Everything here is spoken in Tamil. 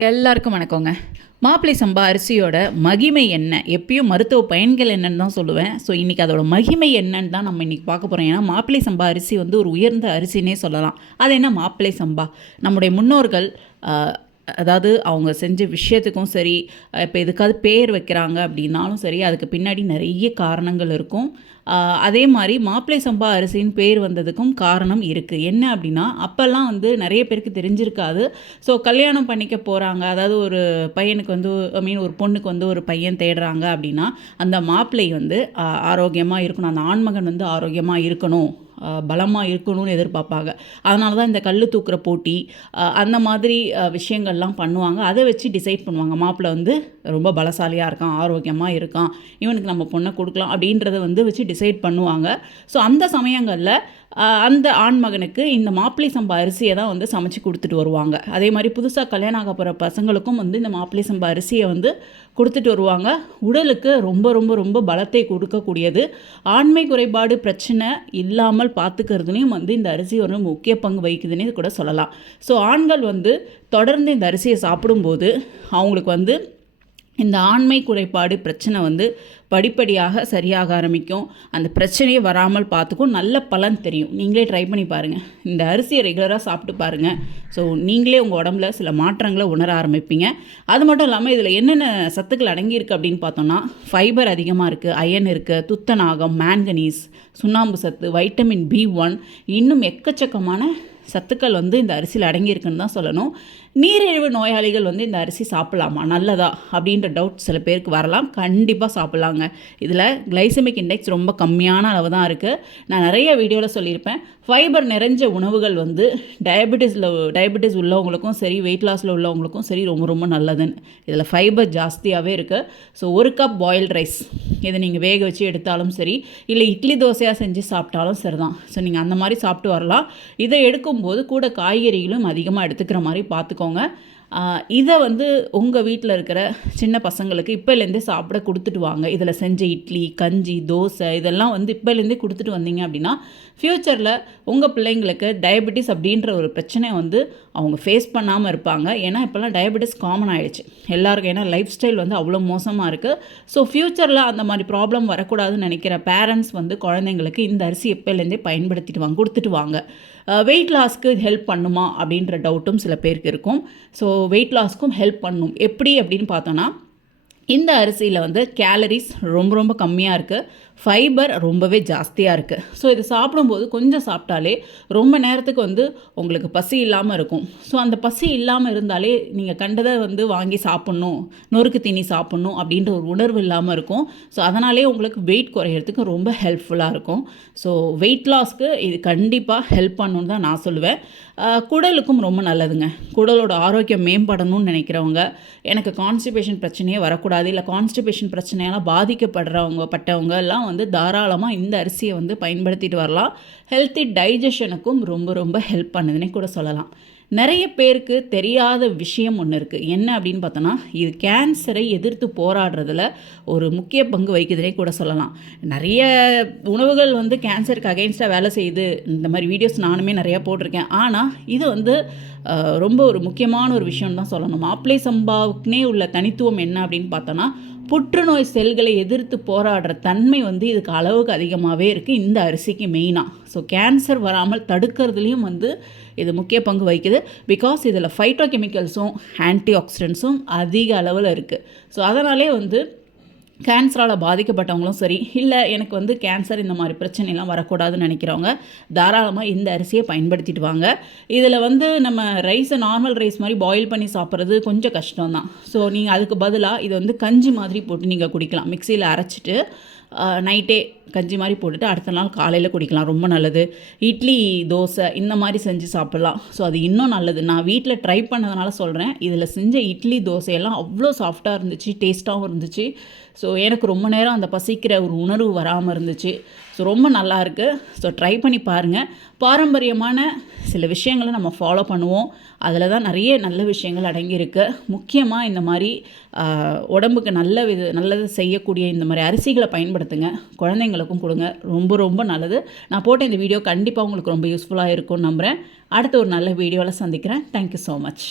எல்லாருக்கும் வணக்கங்க. மாப்பிளை சம்பா அரிசியோட மகிமை என்ன? எப்பயும் மருத்துவ பயன்கள் என்னன்னு தான் சொல்லுவேன். ஸோ இன்றைக்கி அதோட மகிமை என்னன்னு தான் நம்ம இன்றைக்கி பார்க்க போகிறோம் ஏன்னா மாப்பிளை சம்பா அரிசி வந்து ஒரு உயர்ந்த அரிசினே சொல்லலாம். அது என்ன மாப்பிளை சம்பா? நம்முடைய முன்னோர்கள் அதாவது அவங்க செஞ்ச விஷயத்துக்கும் சரி இப்போ எதுக்காவது பேர் வைக்கிறாங்க அப்படின்னாலும் சரி அதுக்கு பின்னாடி நிறைய காரணங்கள் இருக்கும். அதே மாதிரி மாப்பிளை சம்பா அரிசின்னு பேர் வந்ததுக்கும் காரணம் இருக்குது என்ன அப்படின்னா அப்போல்லாம் வந்து நிறைய பேருக்கு தெரிஞ்சிருக்காது. ஸோ கல்யாணம் பண்ணிக்க போகிறாங்க அதாவது ஒரு பையனுக்கு வந்து ஐ மீன் ஒரு பொண்ணுக்கு வந்து ஒரு பையன் தேடுறாங்க அப்படின்னா அந்த மாப்பிள்ளை வந்து ஆரோக்கியமாக இருக்கணும். அந்த ஆண்மகன் வந்து ஆரோக்கியமாக இருக்கணும். பலமாக இருக்கணும்னு எதிர்பார்ப்பாங்க. அதனால தான் இந்த கல் தூக்குற போட்டி அந்த மாதிரி விஷயங்கள்லாம் பண்ணுவாங்க. அதை வச்சு டிசைட் பண்ணுவாங்க. மாப்பிள்ளை வந்து ரொம்ப பலசாலியாக இருக்கான் ஆரோக்கியமாக இருக்கான் இவனுக்கு நம்ம பொண்ணை கொடுக்கலாம் அப்படின்றத வந்து வச்சு டிசைட் பண்ணுவாங்க. ஸோ அந்த சமயங்களில் அந்த ஆண்மகனுக்கு இந்த மாப்பிள்ளை சம்பா அரிசியை தான் வந்து சமைச்சு கொடுத்துட்டு வருவாங்க. அதே மாதிரி புதுசாக கல்யாணம் ஆக போகிற பசங்களுக்கும் வந்து இந்த மாப்பிள்ளை சம்பா அரிசியை வந்து கொடுத்துட்டு வருவாங்க. உடலுக்கு ரொம்ப ரொம்ப ரொம்ப பலத்தை கொடுக்கக்கூடியது. ஆண்மை குறைபாடு பிரச்சனை இல்லாமல் பார்த்துக்கிறதுலையும் வந்து இந்த அரிசி ஒரு முக்கிய பங்கு வகிக்குதுன்னு கூட சொல்லலாம். ஸோ ஆண்கள் வந்து தொடர்ந்து இந்த அரிசியை சாப்பிடும்போது அவங்களுக்கு வந்து இந்த ஆண்மை குறைபாடு பிரச்சனை வந்து படிப்படியாக சரியாக ஆரம்பிக்கும். அந்த பிரச்சனையே வராமல் பார்த்துக்கும். நல்ல பலன் தெரியும். நீங்களே ட்ரை பண்ணி பாருங்கள் இந்த அரிசியை ரெகுலராக சாப்பிட்டு பாருங்கள் ஸோ நீங்களே உங்கள் உடம்புல சில மாற்றங்களை உணர ஆரம்பிப்பீங்க. அது மட்டும் இல்லாமல் இதில் என்னென்ன சத்துக்கள் அடங்கியிருக்கு அப்படின்னு பார்த்தோம்னா ஃபைபர் அதிகமாக இருக்குது அயன் இருக்குது துத்தநாகம் மேங்கனீஸ் சுண்ணாம்பு சத்து வைட்டமின் பி ஒன் இன்னும் எக்கச்சக்கமான சத்துக்கள் வந்து இந்த அரிசியில் அடங்கியிருக்குன்னு தான் சொல்லணும். நீரிழிவு நோயாளிகள் வந்து இந்த அரிசி சாப்பிடலாமா? நல்லதா? அப்படின்ற டவுட் சில பேருக்கு வரலாம். கண்டிப்பாக சாப்பிட்லாங்க. இதில் கிளைசமிக் இண்டெக்ஸ் ரொம்ப கம்மியான அளவு தான் இருக்குது நான் நிறைய வீடியோவில் சொல்லியிருப்பேன். ஃபைபர் நிறைஞ்ச உணவுகள் வந்து டயபெட்டிஸில் டயபெட்டிஸ் உள்ளவங்களுக்கும் சரி வெயிட் லாஸில் உள்ளவங்களுக்கும் சரி ரொம்ப ரொம்ப நல்லதுன்னு. இதில் ஃபைபர் ஜாஸ்தியாகவே இருக்குது ஸோ ஒரு கப் பாயில்ட் ரைஸ் இதை நீங்கள் வேக வச்சு எடுத்தாலும் சரி இல்லை இட்லி தோசையாக செஞ்சு சாப்பிட்டாலும் சரி தான் ஸோ நீங்கள் அந்த மாதிரி சாப்பிட்டு வரலாம். இதை போது கூட காய்கறிகளும் அதிகமாக எடுத்துக்கிற மாதிரி பார்த்துக்கோங்க. இதை வந்து உங்கள் வீட்டில் இருக்கிற சின்ன பசங்களுக்கு இப்போலேருந்தே சாப்பிட கொடுத்துட்டு வாங்க. இதில் செஞ்ச இட்லி கஞ்சி தோசை இதெல்லாம் வந்து இப்போலேருந்தே கொடுத்துட்டு வந்தீங்க அப்படின்னா ஃப்யூச்சரில் உங்கள் பிள்ளைங்களுக்கு டயபெட்டிஸ் அப்படின்ற ஒரு பிரச்சனை வந்து அவங்க ஃபேஸ் பண்ணாமல் இருப்பாங்க. ஏன்னா இப்போல்லாம் டயபெட்டிஸ் காமன் ஆகிடுச்சு எல்லாருக்கும் ஏன்னா லைஃப் ஸ்டைல் வந்து அவ்வளோ மோசமாக இருக்குது ஸோ ஃப்யூச்சரில் அந்த மாதிரி ப்ராப்ளம் வரக்கூடாதுன்னு நினைக்கிற பேரண்ட்ஸ் வந்து குழந்தைங்களுக்கு இந்த அரிசி எப்போலேருந்தே பயன்படுத்திட்டு வாங்க கொடுத்துட்டு வாங்க. வெயிட் லாஸ்க்கு ஹெல்ப் பண்ணுமா அப்படின்ற டவுட்டும் சில பேருக்கு இருக்கும். ஸோ வெயிட் லாஸ்க்கும் ஹெல்ப் பண்ணும். எப்படி அப்படின்னு பார்த்தோன்னா இந்த அரிசியில் வந்து கேலரிஸ் ரொம்ப ரொம்ப கம்மியாக இருக்குது ஃபைபர் ரொம்பவே ஜாஸ்தியாக இருக்குது ஸோ இது சாப்பிடும்போது கொஞ்சம் சாப்பிட்டாலே ரொம்ப நேரத்துக்கு வந்து உங்களுக்கு பசி இல்லாமல் இருக்கும். ஸோ அந்த பசி இல்லாமல் இருந்தாலே நீங்கள் கண்டதை வந்து வாங்கி சாப்பிட்ணும் நொறுக்கு தீனி சாப்பிட்ணும் அப்படின்ற ஒரு உணர்வு இல்லாமல் இருக்கும். ஸோ அதனாலே உங்களுக்கு வெயிட் குறையிறதுக்கு ரொம்ப ஹெல்ப்ஃபுல்லாக இருக்கும். ஸோ வெயிட் லாஸ்க்கு இது கண்டிப்பாக ஹெல்ப் பண்ணணுன்னு தான் நான் சொல்லுவேன். குடலுக்கும் ரொம்ப நல்லதுங்க. குடலோட ஆரோக்கியம் மேம்படணும்னு நினைக்கிறவங்க எனக்கு கான்ஸ்டிபேஷன் பிரச்சனையே வரக்கூடாது. இல்லை கான்ஸ்டிபேஷன் பிரச்சனையால் பாதிக்கப்படுறவங்க பட்டவங்க எல்லாம் வந்து தாராளமாக இந்த அரிசியை வந்து பயன்படுத்திட்டு வரலாம். ஹெல்த்தி டைஜஷனுக்கும் ரொம்ப ரொம்ப ஹெல்ப் பண்ணுதுன்னே கூட சொல்லலாம். நிறைய பேருக்கு தெரியாத விஷயம் ஒன்று இருக்குது என்ன அப்படின்னு பார்த்தோன்னா இது கேன்சரை எதிர்த்து போராடுறதுல ஒரு முக்கிய பங்கு வகிக்குதுனே கூட சொல்லலாம். நிறைய உணவுகள் வந்து கேன்சருக்கு அகெயின்ஸ்டாக வேலை செய்யுது. இந்த மாதிரி வீடியோஸ் நானுமே நிறையா போட்டிருக்கேன். ஆனால் இது வந்து ரொம்ப ஒரு முக்கியமான ஒரு விஷயம் தான் சொல்லணும். மாப்பிள்ளை சம்பாவுக்குனே உள்ள தனித்துவம் என்ன அப்படின்னு பார்த்தோன்னா புற்றுநோய் செல்களை எதிர்த்து போராடுற தன்மை வந்து இதுக்கு அளவுக்கு அதிகமாகவே இருக்குது இந்த அரிசிக்கு மெயினாக ஸோ கேன்சர் வராமல் தடுக்கிறதுலையும் வந்து இது முக்கிய பங்கு வகிக்குது. பிகாஸ் இதில் ஃபைட்டோ கெமிக்கல்ஸும் ஆன்டி ஆக்சிடென்ட்ஸும் அதிக அளவில் இருக்குது ஸோ அதனாலே வந்து கேன்சரால் பாதிக்கப்பட்டவங்களும் சரி இல்லை எனக்கு வந்து கேன்சர் இந்த மாதிரி பிரச்சனைலாம் வரக்கூடாதுன்னு நினைக்கிறவங்க தாராளமாக இந்த அரிசியை பயன்படுத்திட்டு வாங்க. இதில் வந்து நம்ம ரைஸை நார்மல் ரைஸ் மாதிரி பாயில் பண்ணி சாப்பிட்றது கொஞ்சம் கஷ்டம் தான் ஸோ நீங்கள் அதுக்கு பதிலாக இதை வந்து கஞ்சி மாதிரி போட்டு நீங்கள் குடிக்கலாம். மிக்சியில் அரைச்சிட்டு நைட்டே கஞ்சி மாதிரி போட்டுட்டு அடுத்த நாள் காலையில் குடிக்கலாம். ரொம்ப நல்லது. இட்லி தோசை இந்த மாதிரி செஞ்சு சாப்பிட்லாம். ஸோ அது இன்னும் நல்லது. நான் வீட்டில் ட்ரை பண்ணதுனால சொல்கிறேன் இதில் செஞ்ச இட்லி தோசையெல்லாம் அவ்வளோ சாஃப்டாக இருந்துச்சு டேஸ்ட்டாகவும் இருந்துச்சு. ஸோ எனக்கு ரொம்ப நேரம் அந்த பசிக்கிற ஒரு உணர்வு வராமல் இருந்துச்சு. ஸோ ரொம்ப நல்லாயிருக்கு. ஸோ ட்ரை பண்ணி பாருங்கள் பாரம்பரியமான சில விஷயங்களை நம்ம ஃபாலோ பண்ணுவோம். அதில் தான் நிறைய நல்ல விஷயங்கள் அடங்கியிருக்கு. முக்கியமாக இந்த மாதிரி உடம்புக்கு நல்ல வித நல்லது செய்யக்கூடிய இந்த மாதிரி அரிசிகளை பயன்படுத்துங்க. குழந்தைங்களுக்கும் கொடுங்க. ரொம்ப ரொம்ப நல்லது. நான் போட்ட இந்த வீடியோ கண்டிப்பாக உங்களுக்கு ரொம்ப யூஸ்ஃபுல்லாக இருக்கும்னு நம்புகிறேன் அடுத்த ஒரு நல்ல வீடியோவில் சந்திக்கிறேன். Thank you so much